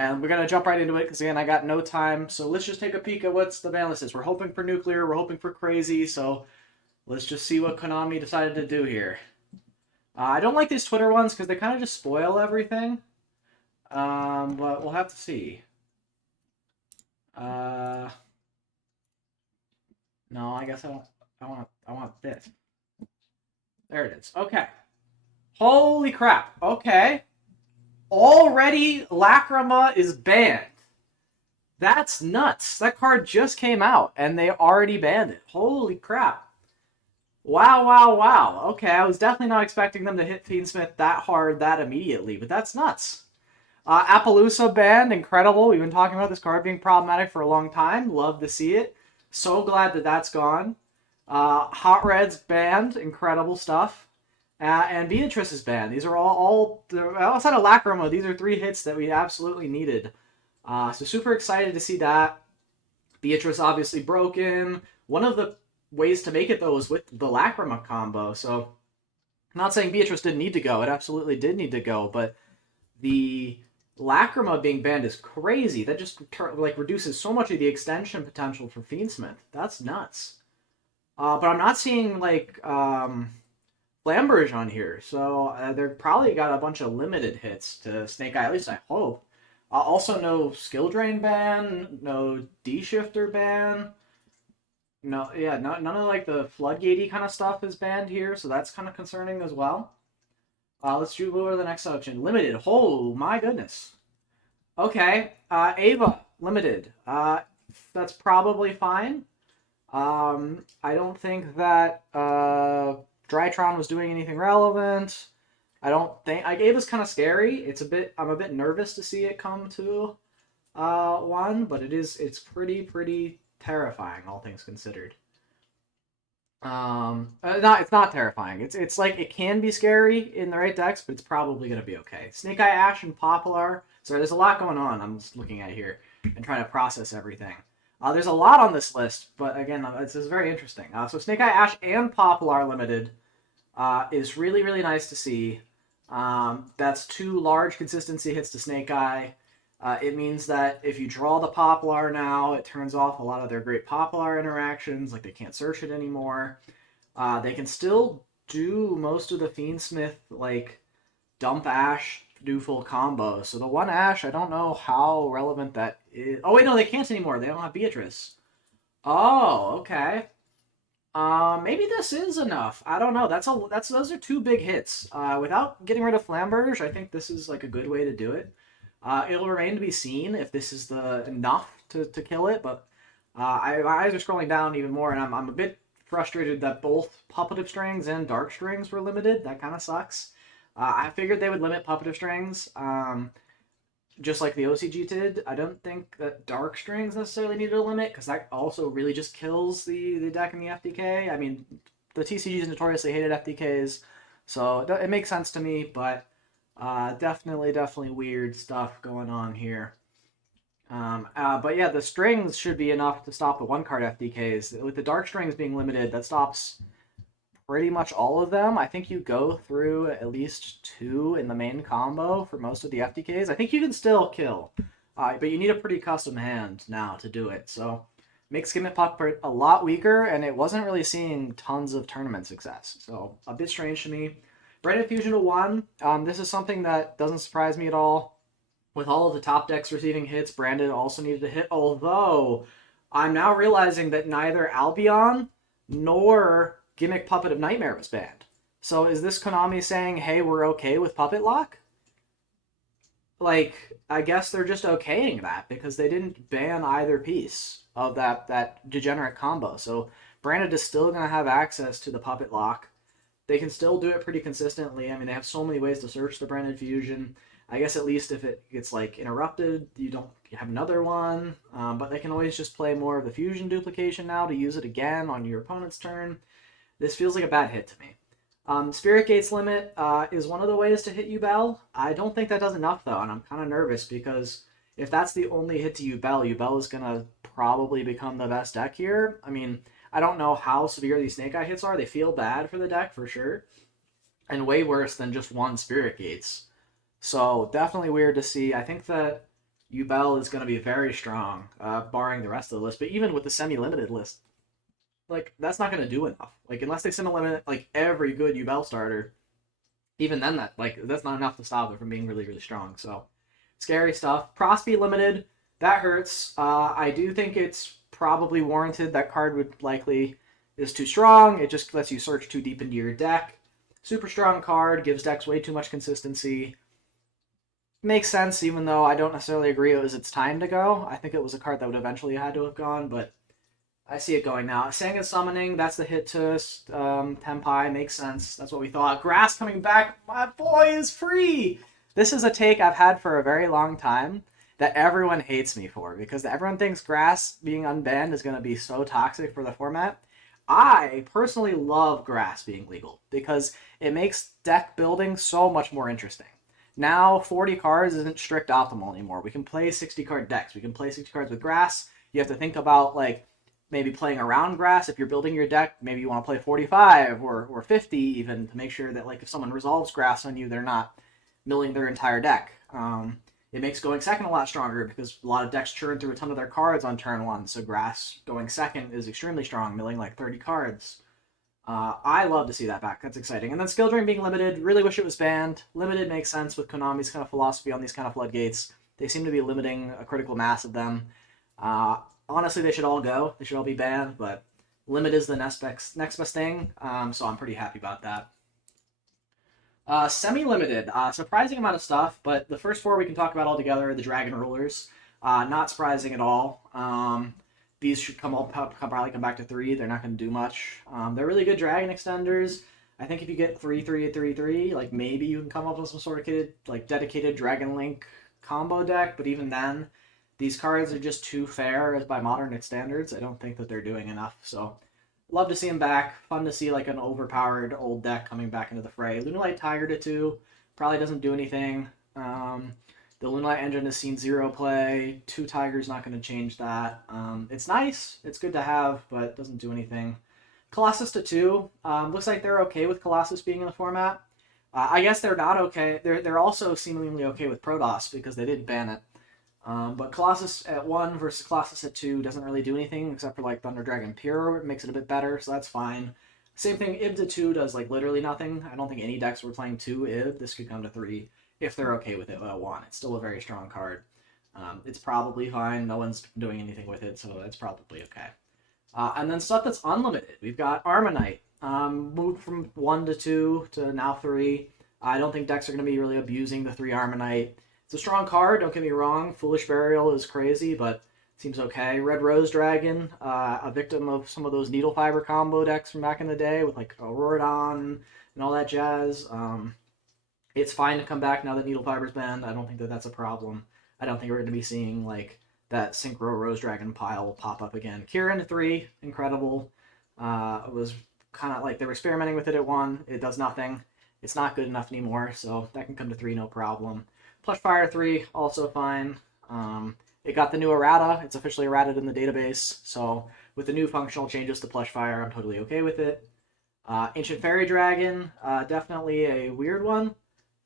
And we're going to jump right into it because, again, I got no time. So let's just take a peek at what's the ban list is. We're hoping for nuclear. We're hoping for crazy. So let's just see what Konami decided to do here. I don't like these Twitter ones because they kind of just spoil everything. But we'll have to see. No, I guess I don't. I want this. There it is. Okay. Holy crap. Okay. Already Lacrima is banned. That's nuts. That card just came out and they already banned it. Holy crap. Wow, wow, wow. Okay, I was definitely not expecting them to hit Fiendsmith that hard that immediately, but that's nuts. Appaloosa banned, incredible. We've been talking about this card being problematic for a long time. Love to see it. So glad that that's gone. Hot Red's banned, incredible stuff. And Beatrice is banned. These are all outside of Lacrima, these are 3 hits that we absolutely needed. So super excited to see that. Beatrice obviously broken. One of the ways to make it, though, was with the Lacrima combo. So I'm not saying Beatrice didn't need to go. It absolutely did need to go. But the Lacrima being banned is crazy. That just reduces so much of the extension potential for Fiendsmith. That's nuts. But I'm not seeing Flamberge on here, so they're probably got a bunch of limited hits to Snake Eye, at least I hope. Also, no Skill Drain ban, no D-Shifter ban. No, yeah, none of the Floodgatey kind of stuff is banned here, so that's kind of concerning as well. Let's move over to the next section. Limited. Oh, my goodness. Okay, Ava, limited. That's probably fine. I don't think that Drytron was doing anything relevant. I don't think Ava's kind of scary. I'm a bit nervous to see it come to one, but it's pretty terrifying, all things considered. It's not terrifying. It's like it can be scary in the right decks, but it's probably gonna be okay. Snake Eye Ash and Poplar. Sorry, there's a lot going on. I'm just looking at here and trying to process everything. There's a lot on this list, but again, it's very interesting. So Snake Eye Ash and Poplar limited is really nice to see. That's 2 large consistency hits to Snake Eye. It means that if you draw the Poplar now, it turns off a lot of their great Poplar interactions, like they can't search it anymore. They can still do most of the Fiendsmith, dump Ash, do full combos. So the 1 Ash, I don't know how relevant that is. Oh, wait, no, they can't anymore. They don't have Beatrice. Oh, okay. Maybe this is enough. I don't know. Those are 2 big hits. Without getting rid of Flamberge, I think this is a good way to do it. It'll remain to be seen if this is enough to kill it, but my eyes are scrolling down even more, and I'm a bit frustrated that both Puppetive Strings and Dark Strings were limited. That kind of sucks. I figured they would limit Puppetive Strings, just like the OCG did. I don't think that Dark Strings necessarily needed a limit, because that also really just kills the deck in the FDK. I mean, the TCGs notoriously hated FDKs, so it makes sense to me, but definitely weird stuff going on here. But yeah, the strings should be enough to stop the 1-card FDKs. With the Dark Strings being limited, that stops pretty much all of them. I think you go through at least 2 in the main combo for most of the FDKs. I think you can still kill, but you need a pretty custom hand now to do it. So makes Gimmick Puppet a lot weaker, and it wasn't really seeing tons of tournament success. So a bit strange to me. Branded Fusion to 1. This is something that doesn't surprise me at all. With all of the top decks receiving hits, Branded also needed to hit, although I'm now realizing that neither Albion nor Gimmick Puppet of Nightmare was banned. So is this Konami saying, hey, we're okay with Puppet Lock? I guess they're just okaying that because they didn't ban either piece of that degenerate combo. So Branded is still going to have access to the Puppet Lock. They can still do it pretty consistently. I mean, they have so many ways to search the Branded Fusion. I guess at least if it gets interrupted, you don't have another one. But they can always just play more of the Fusion duplication now to use it again on your opponent's turn. This feels like a bad hit to me. Spirit Gate's limit is one of the ways to hit Yubel. I don't think that does enough, though, and I'm kind of nervous because if that's the only hit to Yubel is going to probably become the best deck here. I mean, I don't know how severe these Snake Eye hits are. They feel bad for the deck, for sure. And way worse than just 1 Spirit Gates. So, definitely weird to see. I think that Yubel is going to be very strong, barring the rest of the list. But even with the semi-limited list, like that's not going to do enough. Like unless they semi-limit like every good Yubel starter, even then that's not enough to stop it from being really really strong. So scary stuff. Prosby limited, that hurts. I do think it's probably warranted. That card would likely is too strong. It just lets you search too deep into your deck. Super strong card, gives decks way too much consistency. Makes sense, even though I don't necessarily agree it was its time to go. I think it was a card that would eventually had to have gone, but I see it going now. Sangan Summoning, that's the hit to Tenpai, makes sense. That's what we thought. Grass coming back, my boy is free! This is a take I've had for a very long time that everyone hates me for, because everyone thinks Grass being unbanned is going to be so toxic for the format. I personally love Grass being legal, because it makes deck building so much more interesting. Now 40 cards isn't strict optimal anymore. We can play 60 card decks. We can play 60 cards with Grass. You have to think about like maybe playing around Grass. If you're building your deck, maybe you want to play 45 or 50 even to make sure that like if someone resolves Grass on you, they're not milling their entire deck. It makes going second a lot stronger because a lot of decks churn through a ton of their cards on turn one. So Grass going second is extremely strong, milling like 30 cards. I love to see that back. That's exciting. And then Skill Drain being limited, really wish it was banned. Limited makes sense with Konami's kind of philosophy on these kind of floodgates. They seem to be limiting a critical mass of them. Honestly, they should all go. They should all be banned, but limit is the next best thing, so I'm pretty happy about that. Semi-limited, surprising amount of stuff, but the first four we can talk about all together are the Dragon Rulers. Not surprising at all. These should probably come back to 3. They're not going to do much. They're really good Dragon extenders. I think if you get 3/3/3/3, like maybe you can come up with some sort of dedicated Dragon Link combo deck. But even then, these cards are just too fair as by modern standards. I don't think that they're doing enough. So, love to see them back. Fun to see like an overpowered old deck coming back into the fray. Lunalight Tiger to 2 probably doesn't do anything. The Lunalight engine has seen 0 play. 2 Tigers not going to change that. It's nice. It's good to have, but it doesn't do anything. Colossus to 2. Looks like they're okay with Colossus being in the format. I guess they're not okay. They're also seemingly okay with Protoss because they didn't ban it. But Colossus at 1 versus Colossus at 2 doesn't really do anything except for like Thunder Dragon Pure. It makes it a bit better, so that's fine. Same thing, Ib to 2 does like literally nothing. I don't think any decks were playing 2 Ib. This could come to 3 if they're okay with it at 1. It's still a very strong card. It's probably fine. No one's doing anything with it, so it's probably okay. And then stuff that's unlimited. We've got Armonite. Moved from 1 to 2 to now 3. I don't think decks are going to be really abusing the 3 Armonite. It's a strong card, don't get me wrong. Foolish Burial is crazy, but seems okay. Red Rose Dragon, a victim of some of those Needle Fiber combo decks from back in the day with like Auroradon and all that jazz. It's fine to come back now that Needle Fiber's banned. I don't think that that's a problem. I don't think we're going to be seeing like that Synchro Rose Dragon pile pop up again. Kieran 3, incredible. It was kind of like they were experimenting with it at 1. It does nothing. It's not good enough anymore, so that can come to 3, no problem. Plush Fire 3, also fine. It got the new errata. It's officially errated in the database, so with the new functional changes to Plush Fire, I'm totally okay with it. Ancient Fairy Dragon, definitely a weird one.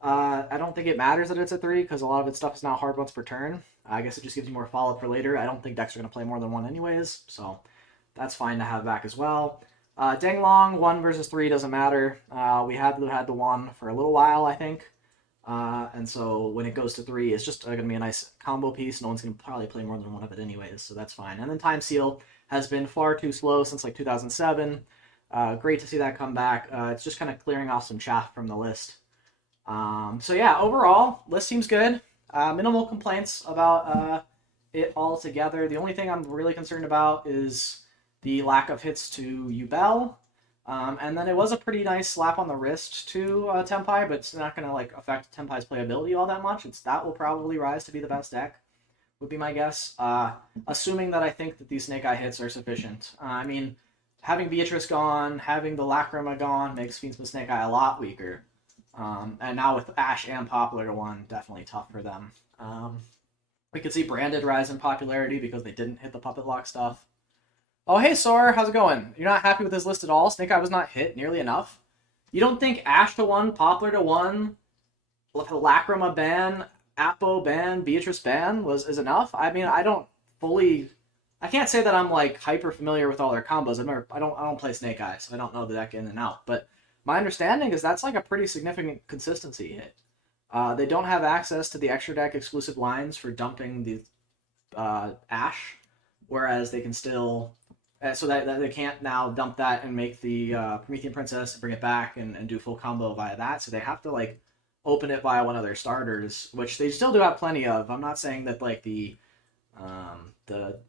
I don't think it matters that it's a 3 because a lot of its stuff is now hard once per turn. I guess it just gives you more follow-up for later. I don't think decks are going to play more than 1 anyways, so that's fine to have back as well. Denglong, 1 versus 3 doesn't matter. We have had the 1 for a little while, I think. And so when it goes to 3, it's just going to be a nice combo piece. No one's going to probably play more than 1 of it anyways, so that's fine. And then Time Seal has been far too slow since like 2007. Great to see that come back. It's just kind of clearing off some chaff from the list. So yeah, overall, list seems good. Minimal complaints about it all together. The only thing I'm really concerned about is the lack of hits to Yubel. And then it was a pretty nice slap on the wrist to Tenpai, but it's not going to like affect Tenpai's playability all that much. That will probably rise to be the best deck, would be my guess. Assuming that I think that these Snake Eye hits are sufficient. I mean, having Beatrice gone, having the Lacrima gone makes Fiends with Snake Eye a lot weaker. And now with Ash and Poplar to 1, definitely tough for them. We could see Branded rise in popularity because they didn't hit the Puppet Lock stuff. Oh, hey, Sor, how's it going? You're not happy with this list at all? Snake Eye was not hit nearly enough? You don't think Ash to 1, Poplar to 1, Lacrima ban, Apo ban, Beatrice ban is enough. I mean, I can't say that I'm like hyper familiar with all their combos. I don't play Snake Eyes, so I don't know the deck in and out. But my understanding is that's like a pretty significant consistency hit. They don't have access to the extra deck exclusive lines for dumping the Ash, whereas they can still, so that they can't now dump that and make the Promethean Princess and bring it back and do full combo via that. So they have to like open it via one of their starters, which they still do have plenty of. I'm not saying that like the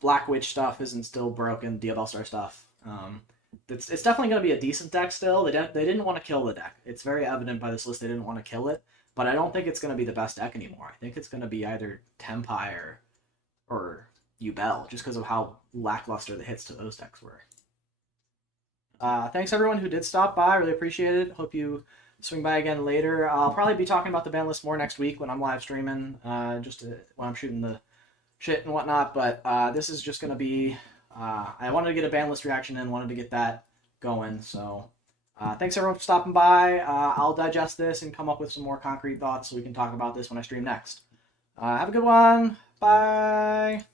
Black Witch stuff isn't still broken, the Star stuff. It's definitely going to be a decent deck still. They didn't want to kill the deck. It's very evident by this list they didn't want to kill it, but I don't think it's going to be the best deck anymore. I think it's going to be either Tempire or Yubel, just because of how lackluster the hits to those decks were. Thanks everyone who did stop by. Really appreciate it. Hope you swing by again later. I'll probably be talking about the ban list more next week when I'm live streaming, when I'm shooting the shit and whatnot. But this is just going to be... I wanted to get a ban list reaction in, wanted to get that going. So thanks everyone for stopping by. I'll digest this and come up with some more concrete thoughts so we can talk about this when I stream next. Have a good one. Bye.